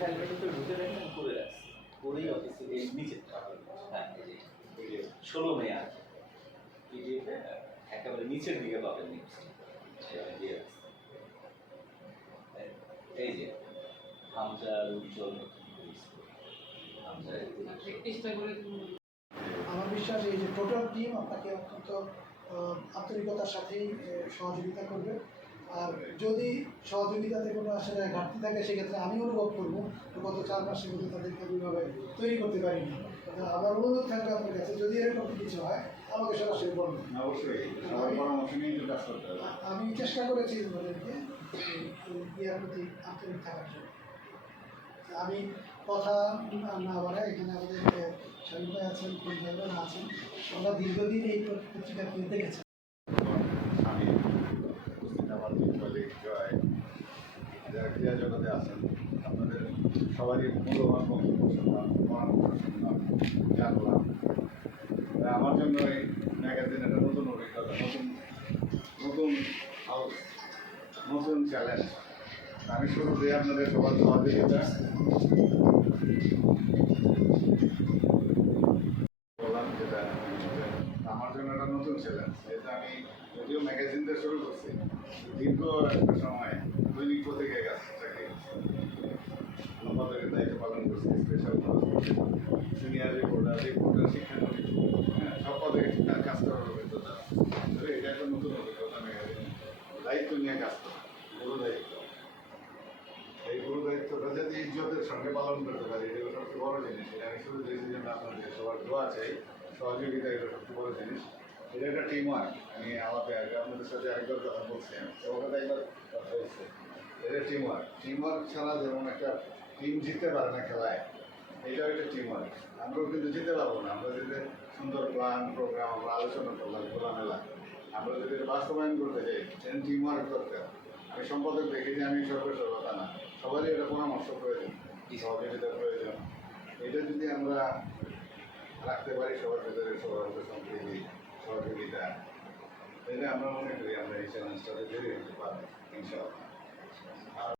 Calculator ঢুকে দেখেন করে রাখছি করেই অফিসে এই নিচে হ্যাঁ এই যে 16 মে আছে পিডিএফে একেবারে নিচের দিকে পাবেন দিয়ে রাখছি এই যে হামজার উজ্জ্বল আমার বিশ্বাস এই যে টোটাল টিম আপনাকে অত্যন্ত আন্তরিকতার সাথেই সহযোগিতা করবে। আর যদি সহযোগিতাতে কোনো আসলে ঘাটতি থাকে সেক্ষেত্রে আমি অনুভব করবো গত 4 মাসের মধ্যে তাদেরকে ওইভাবে তৈরি করতে পারিনি। আমার অনুরোধ থাকবে আপনার কাছে যদি এরকম কিছু হয় আমাকে সরাসরি বলবেন। অবশ্যই আমি চেষ্টা করেছি ওদেরকে ইয়ার প্রতি আন্তরিক থাকার জন্য। আমি কথা না বলে এখানে আমাদের শাহিদ ভাই আছেন, কোন ভাইরা আছেন, আমরা দীর্ঘদিন এই পত্রিকাকে দেখেছি। আমি আমার যারা ক্রীড়া জগতে আছেন আপনাদের সবারই মূল্যবান বক্তব্য শুনলাম, পরামর্শ শুনলাম, জানলাম। আমার জন্য এই ম্যাগাজিন একটা নতুন অভিজ্ঞতা, নতুন হাউস, নতুন চ্যালেঞ্জ। আমি শুরুতে আপনাদের সবার সহযোগিতা বললাম, যেটা আমার জন্য একটা নতুন চ্যালেঞ্জ। এটা আমি যদিও ম্যাগাজিনটা শুরু করছি দীর্ঘ একটা সময় দৈনিক পত্রিকায় চাকরি সম্পাদকের দায়িত্ব পালন করছি, স্পেশাল সিনিয়র রিপোর্টার শিক্ষানবিশ, হ্যাঁ, সব পদে কাজ করার অভিজ্ঞতা। এটা একটা নতুন অভিজ্ঞতা। ম্যাগাজিন দায়িত্ব নিয়ে কাজ করা, গুরু দায়িত্ব। এই গুরু দায়িত্বটা যদি ইজ্জতের সঙ্গে পালন করতে পারি এটা সবচেয়ে বড় জিনিস। এটা আমি শুরু দিয়েছি জন্য আপনাদের সবার দোয়া চাই, সহযোগিতা, এটা সবচেয়ে বড় জিনিস। এটা একটা টিম ওয়ার্ক। আমি আমাকে আপনাদের সাথে আরেকবার কথা বলছি, সবার সাথে একবার কথা বলছি, এটা টিম ওয়ার্ক। টিম ওয়ার্ক ছাড়া যেমন একটা টিম জিততে পারে না খেলায়, এটাও একটা টিম ওয়ার্ক। আমরাও কিন্তু জিতে পারবো না। আমরা যদি সুন্দর প্ল্যান প্রোগ্রাম আমরা আলোচনা করলাম খোলামেলা, আমরা যদি বাস্তবায়ন করতে চাই টিম ওয়ার্ক দরকার। আমি সম্পাদক দেখি যে আমি সর্বসর্বতা না, সবারই এটা পরামর্শ প্রয়োজন, সহযোগিতার প্রয়োজন। এটা যদি আমরা রাখতে পারি সবার ভেতরে, সবার সম্প্রীতি, সহযোগিতা, তাহলে আমরা মনে করি আমরা এই চ্যালেঞ্জটাতে বেরিয়ে যেতে পারবো ইনশাআল্লাহ।